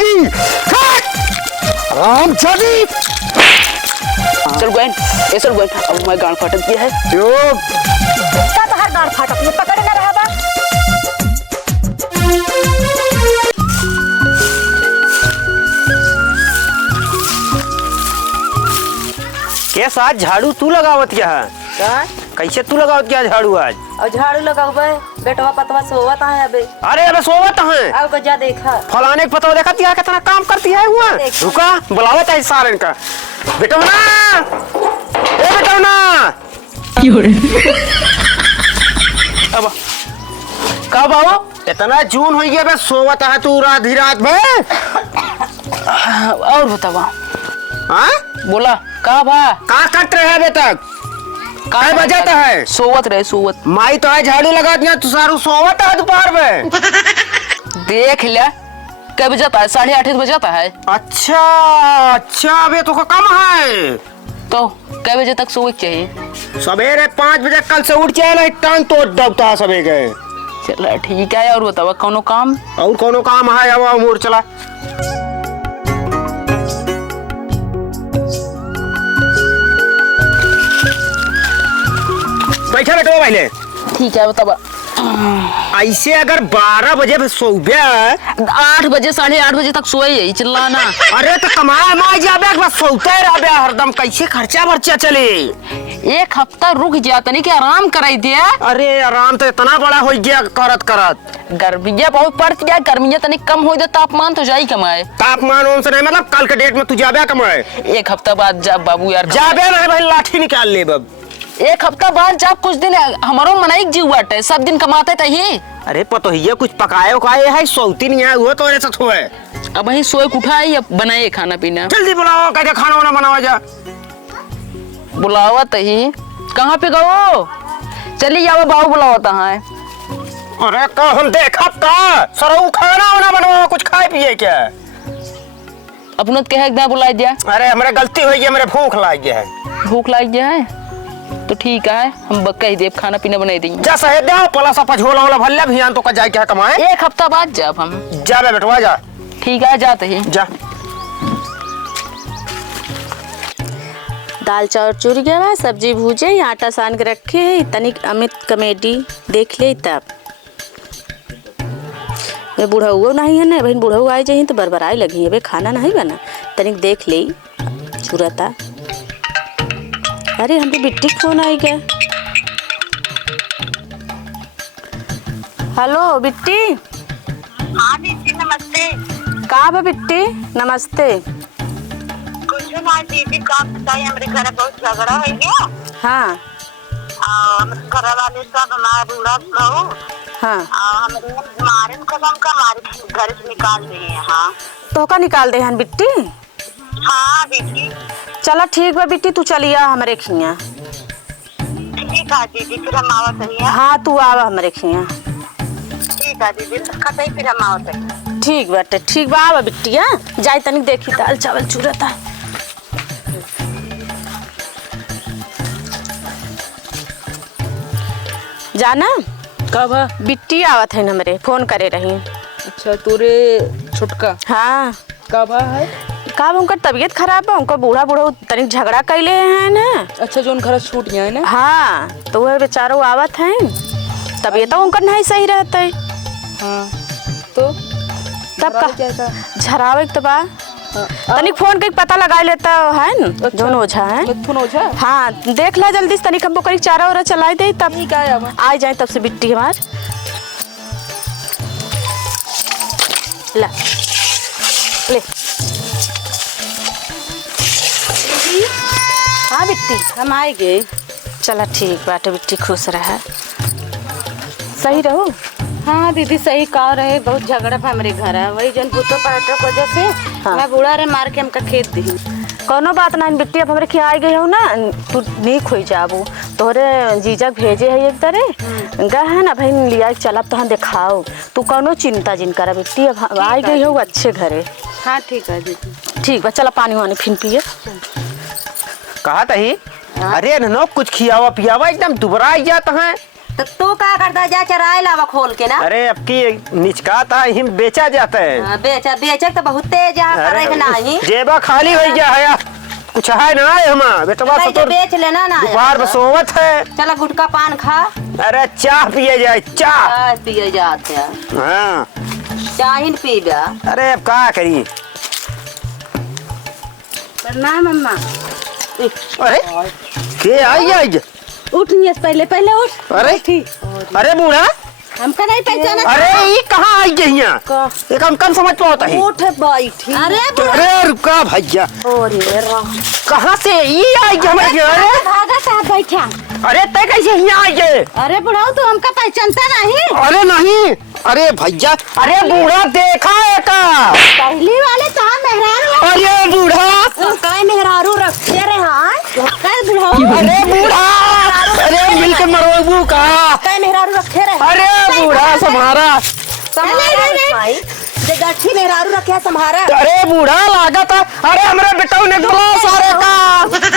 की राम चली। चल गोइन ऐसा गोइन अब मैं गांड फाटक किया है। चुप का बाहर गाड़ फाटक में पकड़ ना रहा बा। के साथ झाड़ू तू लगावत क्या है? का कैसे तू लगावत क्या झाड़ू आज? और झाड़ू लगाऊ बे बेटवा पतवा सोवत है अबे। अरे अबे सोवत है। आओ गजा देखा फलाने के पता देखा क्या कितना काम करती है हुआ। रुका बुलावत है सारे का। बेटौना ए बेटौना अब का बाबू इतना जून हो गया बे सोवत है तू आधी रात में। और बतावा हाँ बोला का भा का कट रहे अबे तक काय बजाता है? सोवत रहे सोवत माई तो आज झाड़ू लगा दिया तू सारू सोवत है दोपहर में। देख ले कब बजाता है 8:30 बजाता है। अच्छा अच्छा अबे तो कम है तो कै बजे तक सोए चाहिए? सवेरे 5 बजे कल से उठ जाए टांग तोड़ दबता है सबे के। चल ठीक है। और बतावा कोनो काम और कोनो काम है अब मोर चला। बैठा बेटो पहले। ठीक है बतावा। ऐसे अगर 12 बजे सोबे 8 बजे 8:30 बजे तक सोए यही चिल्लाना। अरे तो कमाए माय जाबे बस सोते रहबे हरदम कैसे खर्चा वर्चा चले। एक हफ्ता रुक जाता नहीं कि आराम कराई दिया। अरे आराम तो इतना बड़ा हो गया करत करत। गर्मियाँ बहुत पड़ती है। गर्मियाँ तनिक कम हो जाए तापमान तो जाई कमाए। तापमान उनसे नहीं मतलब कल के डेट में तू जाबे कमाए। एक हफ्ता बाद जा बाबू यार जाबे नहीं भाई लाठी निकाल ले बब। एक हफ्ता बाद जब कुछ दिन हमारो मनाई जीव बाटे सब दिन कमाते तही। अरे पतोहिया कुछ पकाए उकाए है सौती नहीं है वो तो ऐसा हुआ है। अब वही सोए उठाई अब बनाए खाना पीना। जल्दी बुलाओ कैसे खाना वाना बनावा जा। बुलावा तही कहाँ पे गो चली जाओ बाबू बुलावा तहाँ है। अरे का हम देखा का सरऊ खाना वाना बनवा कुछ खाए पिए क्या? अपनों कहे एकदम बुला दिया। अरे हमारे गलती हुई है मेरे भूख लग गया है। भूख लग गया है तो ठीक है हम कह देव खाना पीना बना देंगे। जा सहे दे पला सा झोला वाला भल्ला भियान तो का जाए क्या कमाए। एक हफ्ता बाद जब हम जा बे बेटवा जा। ठीक है जाते ही जा। दाल चावल चूर गया बा सब्जी भूजे आटा सान के रखे है तनिक अमित कॉमेडी देख ले तब। वे बूढ़ा नहीं है ना बहन बूढ़ा आए जाए तो बरबराई लगी है बे खाना नहीं बना तनिक देख ले चूरता। अरे हम तो बिट्टी फोन आई गया। हेलो बिट्टी। हाँ दीदी नमस्ते। कहाँ बा बिट्टी? नमस्ते। कुछ ना दीदी काम बताइए हमारे घर बहुत झगड़ा हो गया। हाँ हमारे घर वाले सब हमारा बूढ़ा लोग हाँ हमारे मारे कदम का हमारे घर से निकाल दिए हैं। हाँ तो का निकाल दे हन बिट्टी? हाँ दीदी चला ठीक बा बिट्टी तू चलिया हमारे खिया। ठीक है दीदी फिर हम आवत है। हाँ तू आवा हमारे खिया। ठीक है दीदी खतई फिर हम आवत है। ठीक बाटे ठीक बा आवा बिट्टी। हाँ जाए तनिक देखी दाल चावल चूरता। जाना कब बिट्टी आवत है हमारे फोन करे रही। अच्छा तोरे छुटका हाँ कब है का उनका तबीयत खराब है उनका बूढ़ा तनिक झगड़ा कैले हैं ना। अच्छा जो घर छूट गया है ना। हाँ तो वह बेचारो आवत हैं तबीयत उनका नहीं सही रहता है। हाँ तो तब का झरावे तो बा तनिक फोन के पता लगा लेता है न जोन ओझा है। ओझा हाँ देख ला जल्दी से तनिक हमको कहीं चारा वारा चलाई दे तब ठीक है आ जाए तब से बिट्टी हमार ला ले। हाँ बिट्टी हम आए गए। चला ठीक बात बिट्टी खुश रहा सही रहो। हाँ दीदी सही कह रहे बहुत झगड़ा था हमारे घर है वही जन भूतो पराठा की वजह से हाँ। मैं बूढ़ा रे मार के हमका खेत दी कोनो बात ना बिट्टी अब हमारे खिया गई हो ना तू नीक हो जाबू तोहरे जीजा भेजे है एक तरह गा है ना भाई लिया चल तो हम दिखाओ तू कोनो चिंता जिन कर बिट्टी अब आ गई हो अच्छे घरे। हाँ ठीक है दीदी ठीक बा चला पानी वानी फिर पिए। कहा तही अरे न कुछ खियावा पियावा एकदम दुबरा जाता है। तो तू का करता जा चराए लावा खोल के ना। अरे अब की निचका था हिम बेचा जाता है। बेचा बेचक तो बहुत तेज है करे के नहीं। जेबा खाली हो गया है कुछ है ना हमा बेटवा भाई तो जो बेच लेना ना दोपहर में सोवत है। चला गुटका पान खा। अरे चाय पिए जाए चाय। चाय पिए जाते हैं। हाँ चाय ही पीबा। अरे अब क्या करी। प्रणाम अम्मा। अरे के आई आई उठिए पहले पहले उठ। अरे अरे बूढ़ा हमका नहीं पहचाना। अरे ये कहाँ आई गई यहाँ एक हम कम समझ पाता है। उठ बैठी। अरे रुका भैया अरे कहाँ से ये आई गई हमारे घर। अरे भागा साहब बैठा। अरे तय कैसे यहाँ आई गए। अरे बुढ़ाऊ तू हमका पहचानता नहीं। अरे नहीं अरे भैया अरे बूढ़ा देखा है का पहली वाले कहाँ मेहरारू। अरे बूढ़ा कई मेहरारू रखे रे। हाँ कई बुढ़ाऊ। अरे बूढ़ा अरे मिलकर मरोबू का कई मेहरारू रखे रे। अरे बूढ़ा तुम्हारा भाई जे गठी मेहरारू रखे तुम्हारा। अरे बूढ़ा लागत है। अरे हमारे बेटाऊ ने बोला सारे का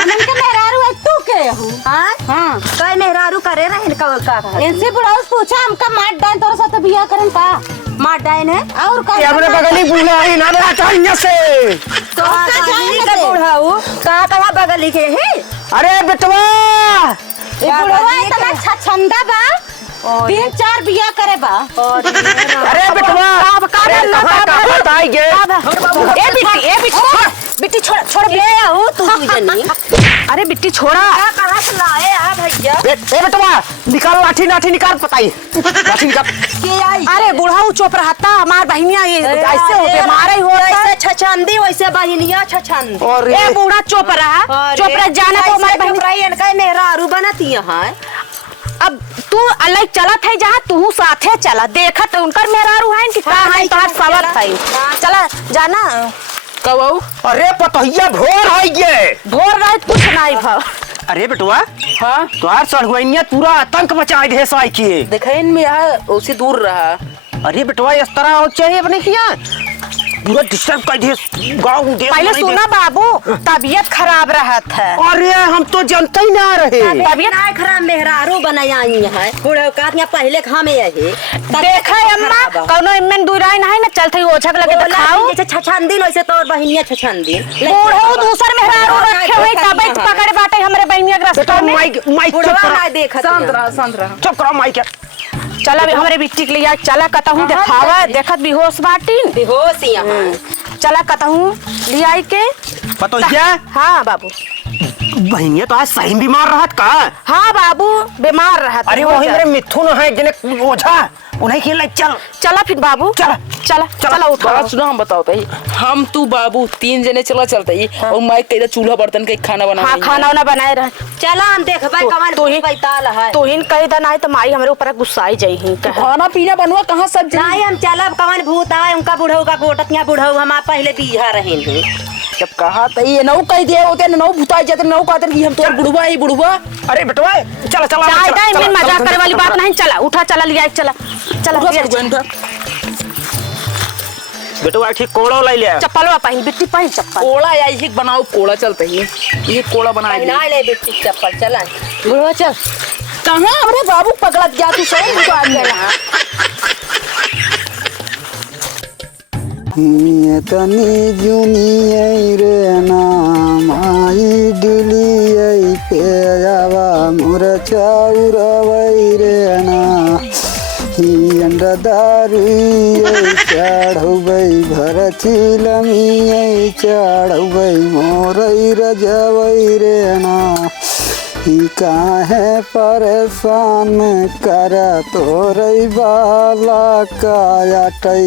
इनके मेहरारू है तू के हूँ। हाँ कई मेहरारू करे रहे इनका इनसे बुढ़ाऊ पूछा हमका मार डाइन तोरा साथ बियाह करन का। मार डाइन है और का हमरे बगली बूढ़ा ही ना चाहिए से तो का बुढ़ाऊ का कहा बगली के है। अरे बेटवा ये बुढ़वा इतना छछंदा बा 3-4 बियाह करे बा। अरे बेटवा बताई गे ए बिट्टी छोड़ ले आओ तू जनी। अरे बिट्टी छोड़ा। कहां से लाए आ भैया। ए बेटवा निकाल लाठी लाठी निकाल बताई लाठी निकाल। के आई। अरे बुढ़ाऊ चुप रहता हमार बहनिया ये ऐसे होते मारे हो ऐसे छछंदी वैसे बहिनिया छछंदी। और ए बूढ़ा चुप रहा चुप रह जाना तो हमारी बहनी इनका मेहरारू बनती है। अब तू अलग चलत है जहाँ तू साथे चला देखत उनकर मेहरारू है कि का है तार सवत है। चला जाना कबऊ। अरे पतहिया भोर है ये भोर रात कुछ नहीं भाव। अरे बेटवा हाँ तोहार चढ़ुआइया पूरा आतंक मचाए ढे साई किए। देखा इनमें यहाँ उसी दूर रहा। अरे बेटवा इस तरह हो चाहिए अपने किया पूरा डिस्टर्ब कर दे गाँव दे। पहले सुना बाबू तबीयत खराब रहा था। अरे हम तो जानते ही ना रहे। तबीयत खराब मेहरारू बनाया है बुढ़ऊ का पहले खामे यही देखा अम्मा कौनो इमन दुराई नहीं ना चलते ओझक लगे तो खाओ जैसे छछंदी वैसे तो बहिनिया छछंदी। बूढ़ो दूसर मेहरारू रखे हुए तबीयत पकड़ बाटे हमरे बहनिया के रास्ता में। माइक माइक बुढ़वा ना देखत। शांत रहा। चुप करो माइक। चला हमारे बिट्टी के लिए चला कतहूँ देखावा देखत बेहोश बाटी बेहोश यहाँ। चला कतहूँ लिया के पतहिया। हाँ बाबू बहनिया तो आज सही बीमार रहत का। हाँ बाबू बीमार रहा। अरे वही मेरे मिथुन है जिन्हें ओझा उन्हें खेल चल। चला फिर बाबू चला चला चला उठा। बात सुना हम बताओ तही हम तू बाबू 3 जने चला चलते ही और माइक कहीं चूल्हा बर्तन के खाना बना। हाँ खाना वाना बनाए रह। चला हम देखबा कमान तो ही बैताल है। तो हिन कही दा नहीं तो माई हमारे ऊपर गुस्साई जाई ही कहे। खाना पीना बनवा कहाँ सब नहीं हम चलब कमान भूत आए उनका बुढ़ऊ का गोटतिया बुढ़ऊ हम पहले बिहा रहे हैं। जब कहा तो ये नौ कह दिए होते नौ भुताई जाते नौ कहते कि हम तो बुढ़वा ही बुढ़वा। अरे बेटवा चला चला चाय इमन मजाक करे वाली बात नहीं। चला उठा चला लिया चला चला बेटवा ठीक कोड़ो ले लिया। चप्पल पहन बिट्टी पहन चप्पल। कोड़ा या ही बनाओ कोड़ा चलते ही ये कोड़ा बनाए ना ले बेटी चप्पल चला बुढ़वा चल। कहाँ अरे बाबू पगलत जा तू सब दुकान में ना। तनी जुनी रे नाम आई डिली पे जावा मोर चाउर रे ना ही अंडा दारू चढ़बै भर चिलमी चढ़बै मोर रजबै रे ना ही काहे परेशान कर तोरै बाला कायाटै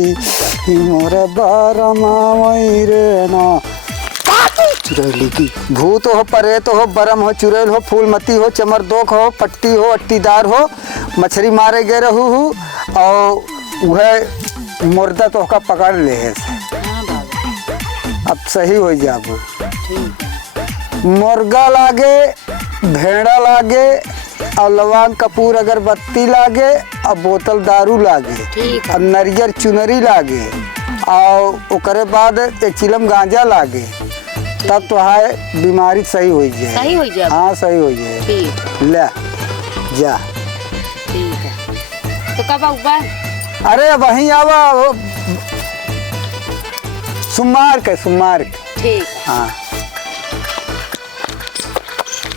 मोर बारमावै रे ना चुरैली की भूत हो परेत हो बरम हो चुरैल हो फूलमती हो चमरदोक हो पट्टी हो अट्टीदार हो मछली मारे गए रहू और वह मुर्दा तो का पकड़ ले है। अब सही हो जाबो मुर्गा लागे भेड़ा लागे और लवांग कपूर अगरबत्ती लागे और बोतल दारू लागे और नरियर चुनरी लागे और ओकरे बाद एक चिलम गांजा लागे तब तो है बीमारी सही हो जाए। सही हो जाए। हाँ सही हो जाए। ले जा तो कब आऊबा? अरे वहीं आवा वो सुमार के ठीक। हाँ।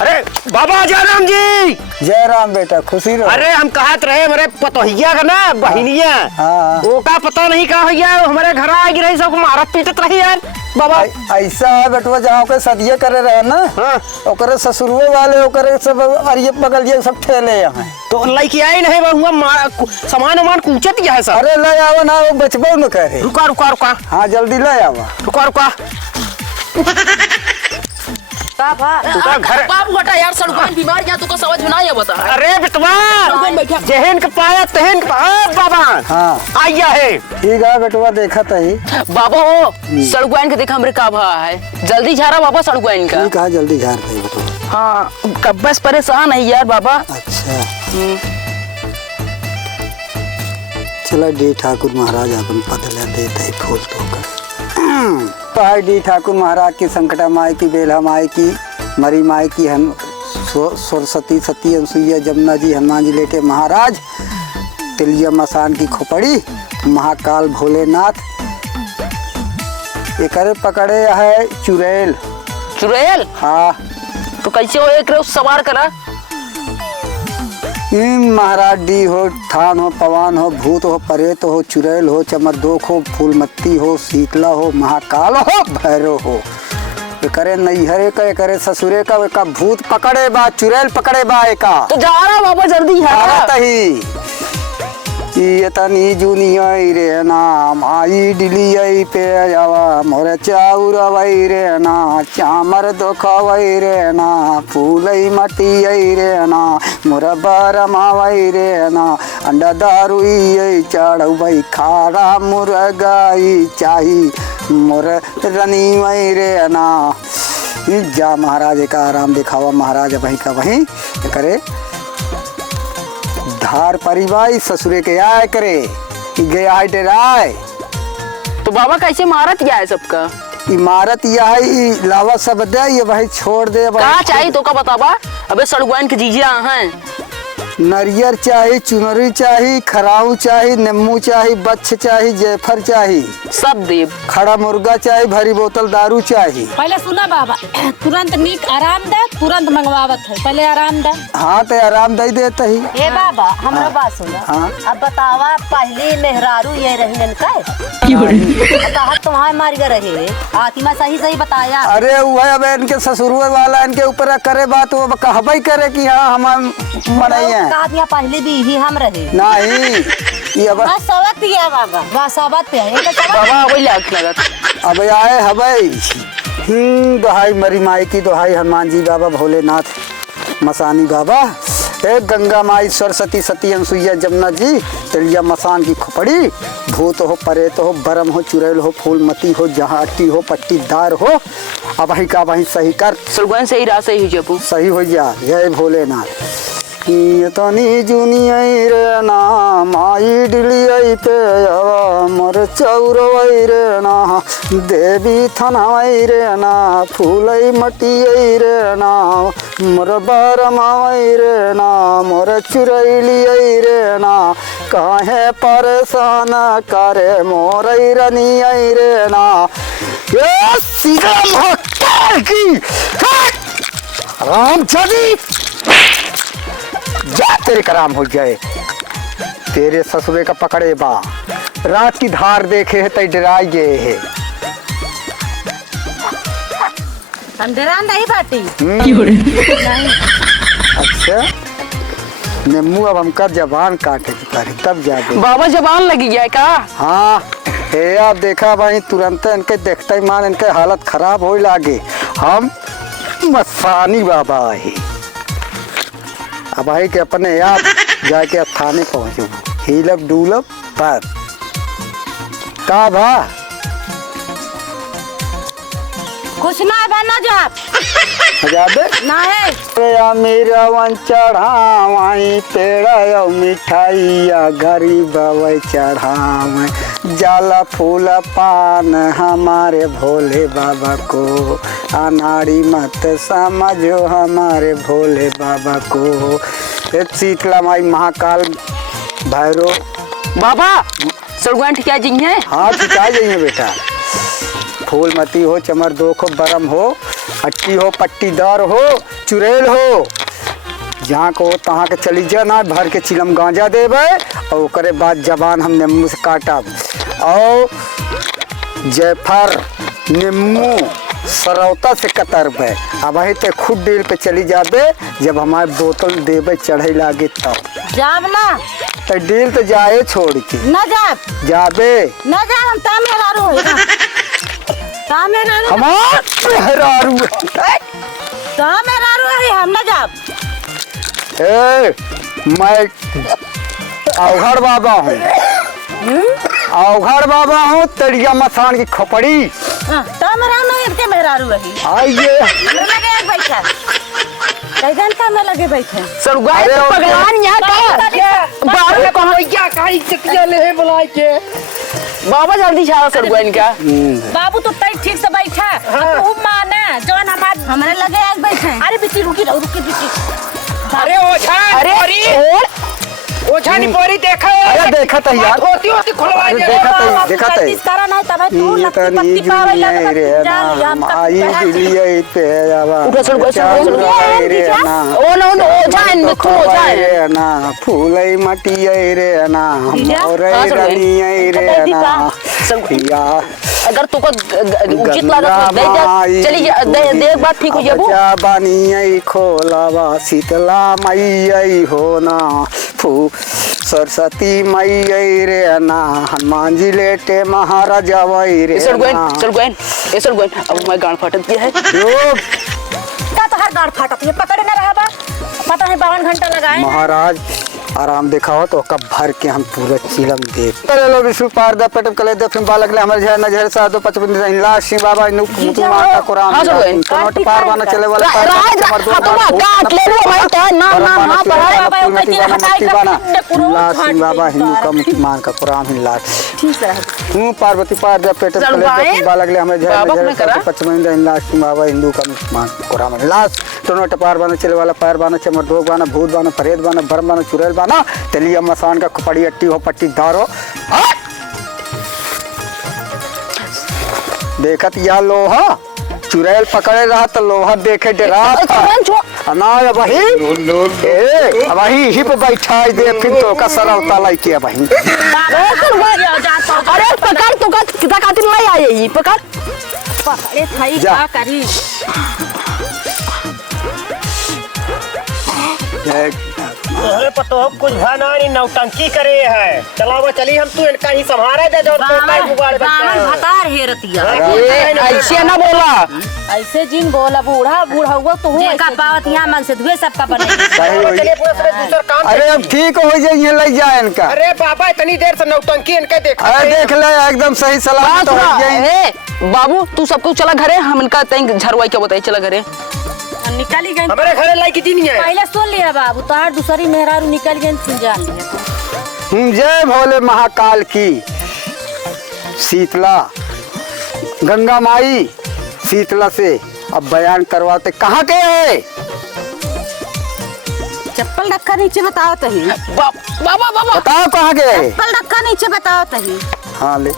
अरे बाबा जयराम जी। जय राम बेटा, खुशी रहो। अरे हम कहत रहे हमारे पतोहिया का ना बहिनिया, हाँ। वो का पता नहीं का भैया हमारे घर आई रही सब मारत पीटत रही यार बाबा। ऐसा है बेटवा, जहाँ के सदिये करे रहे ना, हाँ। ओकरे ससुरुए वाले ओकरे सब अरिये बगल ये सब ठेले यहाँ। तो लड़की आई नहीं बहुआ सामान वामान कूचत है सब। अरे ले आवा ना, वो बचबो न करे। रुका रुका रुका। हाँ जल्दी ले आवा। रुका रुका। तुका घर बाबू हटा यार, सड़ुआइन बीमार यहाँ तुका समझ में नहीं आवता। अरे बिटवा जहन के पाया तहन के बाबा। हाँ आइया है। ठीक है बेटवा, देखा तही। बाबा हो सड़ुआइन के देखा हमरे का भा है, जल्दी झारा बाबा सड़ुआइन का। ठीक है, जल्दी झाड़ दे बेटवा। हाँ कब बस परेशान है यार बाबा। अच्छा चला डी ठाकुर महाराज अपन पदला देते ही फूल तोकर। भाई डी ठाकुर महाराज की संकटा माई की, बेला माई की, मरी माई की, हम सरस्वती सती अनसुईया जमुना जी, हनुमान जी लेटे महाराज, तिलिया मसान की खोपड़ी, महाकाल भोलेनाथ। एक पकड़े है चुड़ैल। चुड़ैल? हाँ। तो कैसे हो एक रोज सवार करा? महाराज डी हो, थान हो, पवान हो, भूत हो, परेत हो, चुड़ैल हो, चमरदोख हो, फूलमत्ती हो, शीतला हो, महाकाल हो, भैरव हो। करे नैहरे का, करे ससुरे का भूत पकड़े बा, चुड़ैल पकड़े बा एका। तो जा रहा बाबा जल्दी है। ये तनी जुनियाई रे नाम आई डिलियाई पे जावा, मोरे चाउर वही रे ना, चामर दोखवई रे ना, फूलई मटियई रे ना, मोरा बारमा वही रे ना, अंडा दारुई चढ़ऊ भाई, खारा मुर्गाई चाही, मोर रनी वही रे ना। जा महाराज का आराम दिखावा, महाराज वहीं का वहीं करे धार परिवाई, ससुरे के आए करे गया है डेराय। तो बाबा कैसे मारत या है सबका? इमारत यह है लावा सब दे, ये भाई छोड़ दे। कहाँ चाहिए तो का बताबा? अबे सड़ुआइन के जीजिया हैं। नरियर चाहिए, चुनरी चाहिए, खराऊ चाहिए, नींबू चाहिए, बच्छ चाहिए, जयफर चाहिए, सब देव। खड़ा मुर्गा चाहिए, भरी बोतल दारू चाहिए। पहले सुना बाबा, तुरंत नीक आराम दे, तुरंत मंगवावत है, पहले आराम दे। हाँ तो आराम दे देते ही। ए बाबा हमरा बात सुना। हाँ। अब बतावा पहले मेहरारू ये रही कहा तुम्हारे मार गए रहे आतिमा, सही सही बताया। अरे वह अब इनके ससुरुए वाला इनके ऊपर करे बात, वो कहबई करे कि हाँ हम मनाइए। कहा पहले भी ही हम रहे नहीं ये अब सवत या बाबा वासवत पे बाबा वही लाख लगत। अब आए हबई दोहाई मरी माई की, दोहाई हनुमान जी बाबा, भोलेनाथ मसानी बाबा, एक गंगा माई, सरस्वती सती अनसुईया जमुना जी, तिलिया मसान की खोपड़ी, भूत हो, परेत हो, बरम हो, चुड़ैल हो, फूलमती हो, जहाटी हो, पट्टीदार हो, अब वही का वही सही कर। सड़ुआइन सही राह सही हो जबू, सही हो जा। जय भोलेनाथ। तनी जुनियाई रे ना, माई डिलियाई पे आवा, मोर चौरवई रे ना, देवी थनावई रे ना, फूलई मटियई रे ना, मोर बारमावई रे ना, मोर चुरैलियई रे ना, काहे परेशान करे मोरई रनियई रे ना। ये सीधा महत्ता की राम चली जा, तेरे कराम हो जाए। तेरे ससुरे का पकड़े बा, रात की धार देखे है तय डराई गए है। हम डरा नहीं बाटी। अच्छा नींबू अब हमका जबान काटे तारे तब जाके बाबा जबान लगी गया है का? हाँ हे आप देखा भाई, तुरंत इनके देखते ही मान इनके हालत खराब हो लागे। हम मसानी बाबा है, अब आई के अपने आप जाके थाने पहुंचो, हिलब डूलब पर का भा कुछ ना बना जा जाबे ना है। या मेरा वन चढ़ावाई पेड़ा मिठाइया, गरीब वही चढ़ावे, जाला फूल पान हमारे भोले बाबा को, अनाड़ी मत समझो हमारे भोले बाबा को। शीतला माई, महाकाल भैरो। बाबा सड़गुआन ठिका जी है। हाँ ठिका जाइए बेटा। फूलमती हो, चमर दोख हो, बरम हो, अट्टी हो, पट्टीदार हो, चुड़ैल हो, जहाँ को तहाँ के चली जाना, भर के चिलम गांजा देवे और ओकरे बाद जबान हम नींबू से काटब और जयफर नींबू सरौता से कतरबे। अब वही ते खुद डील पे चली जाबे, जब हमारे बोतल देवे चढ़े लागे तब जाब ना तो डील तो जाए छोड़ के ना जाब जाबे। ना जाब हम तामे रारू तामे रारू हमारू तामे रारू है हम ना जाब। ए मैं अवघड़ बाबा हूँ, अवघड़ बाबा हूँ, तड़िया मसान की खोपड़ी। तामे रारू इनके मेहरारू है। आइए लगे बैठा कैदन का में लगे बैठे सड़गुआन अरे तो ओके। भगवान यहाँ का बाबू कहाँ क्या कहीं चतिया ले है बुलाए के। बाबा जल्दी छाओ सड़गुआन का। बाबू तो तई ठीक से बैठा तू माना जोन हमारे लगे आज बैठे। अरे बिटी रुकी बिटी। अरे ओछा अरे ओछा नहीं पोरी देखा। अरे देखा था यार, होती होती खुलवा अरे दे। देखा था करा नहीं तब तू ये लत्ती तो पत्ती पावे लगे रे ना आई दिलिए पे जावा उठा सड़गुआन रे ना ओ नो नो ओछा इनमें तू ओछा है। रे ना फूलई मटी रे ना मोरे रनी रे ना या अगर तुको उचित लागत दे दे चली जा दे बात ठीक हो जाबो। जा बानी खोलावा शीतला मई हो ना फू सरस्वती मई रे ना हनुमान जी लेटे महाराजा वही रे सड़गुआन अब मैं गांड फाटत गया है। का तो हर गाड़ फाटत है पकड़े ना रहा बा पता है 52 घंटा लगाए। महाराज आराम दिखाओ तो कब भर के हम पूरा चिलम दे चले लो विष्णु पार दा पेटम कले दे फिर बालक ले हमारे झरना झर सा दो 55 दिन लाश सिंह बाबा नु माता कुरान हाँ, सर, तो नोट पार बाना चले वाला पार राज काट ले लो भाई तो ना लाश सिंह बाबा हिंदू का मुसलमान का कुरान ही लाश ठीक है हूँ पार्वती पार दा पेटम कले दे फिर बालक ले हमारे झरना झर सा 55 दिन लाश सिंह बाबा हिंदू का मुसलमान कुरान ही लाश तो नोट पार बाना चले वाला पार बाना चमर दो बाना भूत बाना फरेद बाना भरम बाना चुड़ैल बाना तेलिया मसान का खुपड़ी अट्टी हो पट्टीदार हो। देखत या लोहा चुड़ैल पकड़े रहा तो लोहा देखे डरा अनाज वही हिप बैठा दे फिर तो का सरौता लाइके वही। अरे पकड़ तो का खातिर नहीं आए ये पकड़ पकड़े थाई जा। का करी अरे पतो कुछ भाना नहीं नौटंकी करे है। चलावा चली हम तू इनका ही संभारे दे जो तो बुगाड़ बामन भतार हेरतिया ऐसे ना बोला। ऐसे जिन बोला बूढ़ा हुआ तो हूं का पावत यहां मन से दुए सबका बने सही होई। चलिए पूरा से दूसरा काम। अरे अब ठीक हो जाइए ले जाए इनका। अरे बाबा इतनी देर से नौटंकी इनके देखा। अरे देख ले एकदम सही सलामत हो जाए। बाबू तू सबको चला घरे हम इनका झरवाई क्या बताइए चला घरे निकाली गई हमारे घर लाई की दिन है। पहले सुन लिया बाबू तार दूसरी मेहरारू निकल गई सुन जान लिया। जय भोले महाकाल की शीतला गंगा माई शीतला से अब बयान करवाते कहाँ के है। चप्पल रखा नीचे बताओ तही बाबा बताओ कहाँ के है। चप्पल रखा नीचे बताओ तही हाँ ले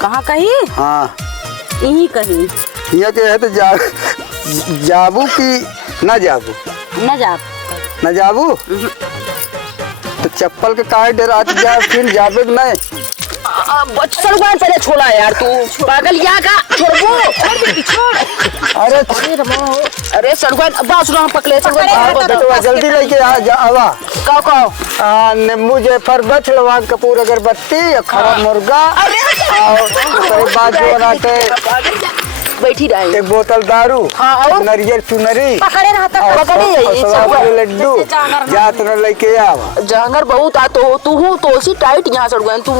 कहाँ कही हाँ यही कही यहाँ के है तो जाबू की ना जाबू न जा न जाबू तो चप्पल के काहे डरा जा फिर जाबे नहीं। सड़गुआन पहले छोड़ा यार तू पागल यहाँ का छोड़बो। अरे सड़गुआन बात सुनो हम पकड़े बेटवा जल्दी लेके आ जा आवा कहो नींबू जयफल बच लवा कपूर अगरबत्ती खड़ा मुर्गा और उसके बाद जो बनाते बैठी रहे एक बोतल दारू हाँ, और? नरियल चुनरी पकड़े रहता और पकड़ी है लड्डू जात न लेके आवा। जहांगर बहुत आ तो तू हूँ तो उसी टाइट यहाँ सड़गुआन तू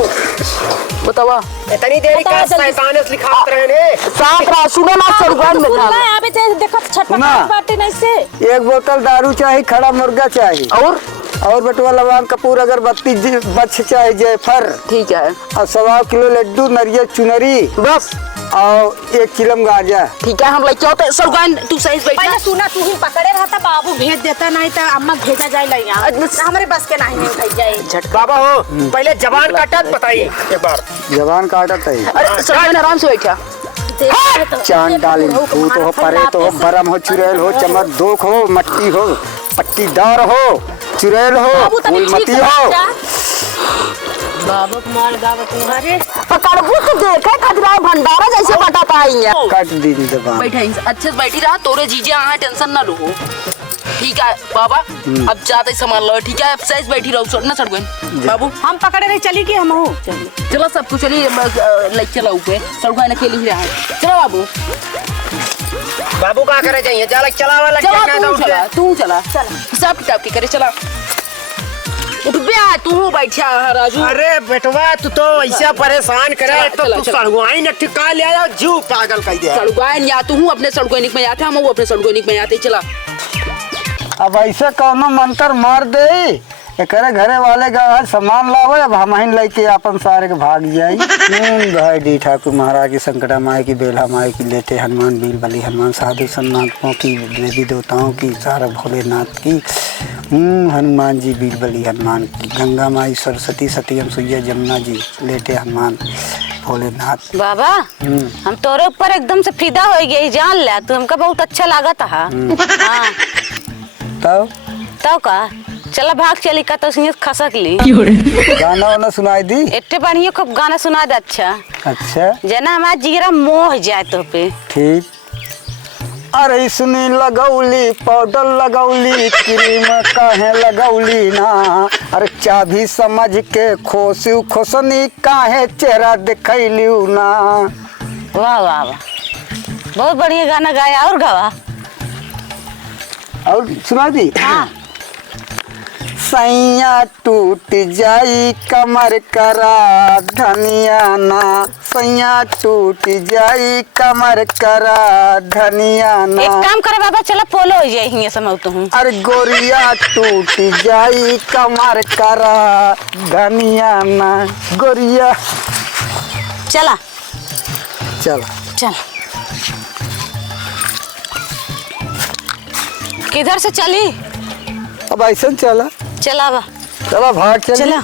बतावा इतनी देर का शैतान से लिखात रहे ने। साफ रहा सुनो ना सड़गुआन में ध्यान मैं अभी ते देखो छटपटाट बाटे नहीं से एक बोतल दारू चाहिए खड़ा मुर्गा चाहिए और बटुआ लवान कपूर अगरबत्ती बच चाहिए जयफल ठीक है और 1.25 किलो लड्डू नरियल चुनरी बस और 1 किलो गाजर। ठीक है हम लेके होते सड़गोइन तू सही से बैठ पहले सुना तू ही पकड़े रहता बाबू भेज देता नहीं तो अम्मा भेजा जाए ला यहाँ हमारे बस के नहीं भेज जाए। बाबा हो पहले जबान काटत बताइए एक बार। जबान काटत है। अरे सड़गोइन आराम से बैठा। चांद डाली तू तो हो परे तो हो बरम हो चुड़ैल हो चमक दोख हो मट्टी हो पट्टीदार हो चुड़ैल हो फूलमती हो। बाबू कुमार गाव तुम्हारे पकड़बू तो देखे खतरा भंडारा जैसे बटा पाएंगे। काट दी जबान। बैठा अच्छे से बैठी रहा तोरे जीजे यहाँ टेंशन ना लो। ठीक है बाबा अब ज्यादा सामान लो। ठीक है अब सही बैठी रहो ना सड़गोइन बाबू। हम पकड़े रहे चली कि हम हो चलिए चलो सब कुछ चलिए लेके चला ऊपर सड़गोइन अकेली ही रहा है। चलो बाबू बाबू का करे जाइए चला वाला चला तू चला सब किताब की करे चला उठ बे तू बैठा राजू। अरे बेटवा तू तो ऐसा परेशान करे तो तू सड़गोई न ठिका ले आया जीव पागल कर दिया। सड़गोइन या तू अपने सड़गोइनिक में आते हम अपने सड़गोइनिक में आते चला। अब ऐसे कौनो मंत्र मार दे एकरे घरे वाले का सामान लावे अब हम ही लेके अपन सारे के भाग जाई। भाई डी ठाकुर महाराज की संकटा माई की बेला माई की लेते हनुमान बीर बली हनुमान साधु संतों की देवी देवताओं की सारा भोलेनाथ की हनुमान जी बीर बली हनुमान की गंगा माई सरस्वती सत्यम सुइया जमुना जी लेते हनुमान भोलेनाथ। बाबा हम तोरे ऊपर एकदम से फिदा हो गई जान ले तू हमका बहुत अच्छा लगा था। हाँ तब का चला भाग चली का तो खसक ली गाना वाना सुनाई दी इतने बढ़िया खूब गाना सुना दे। अच्छा जना हमारा जीरा मोह जाए तो पे ठीक। अरे सुनी लगौली पाउडर लगौली क्रीम काहे लगौली ना अरे चाभी समझ के खोसू खोसनी काहे चेहरा दिखैली ना। वाह वाह वाह बहुत बढ़िया गाना गाया और गावा और सुना दी। हाँ। सैया टूट जाई कमर करा धनिया ना सैया टूट जाई कमर करा धनिया ना। एक काम करे बाबा चला पोलो हो जाए हिंगे समय तो हूँ। अरे गोरिया टूट जाई कमर करा धनिया ना गोरिया। चला चला चल किधर से चली अब ऐसा चला चला बा चला भाग चला। चला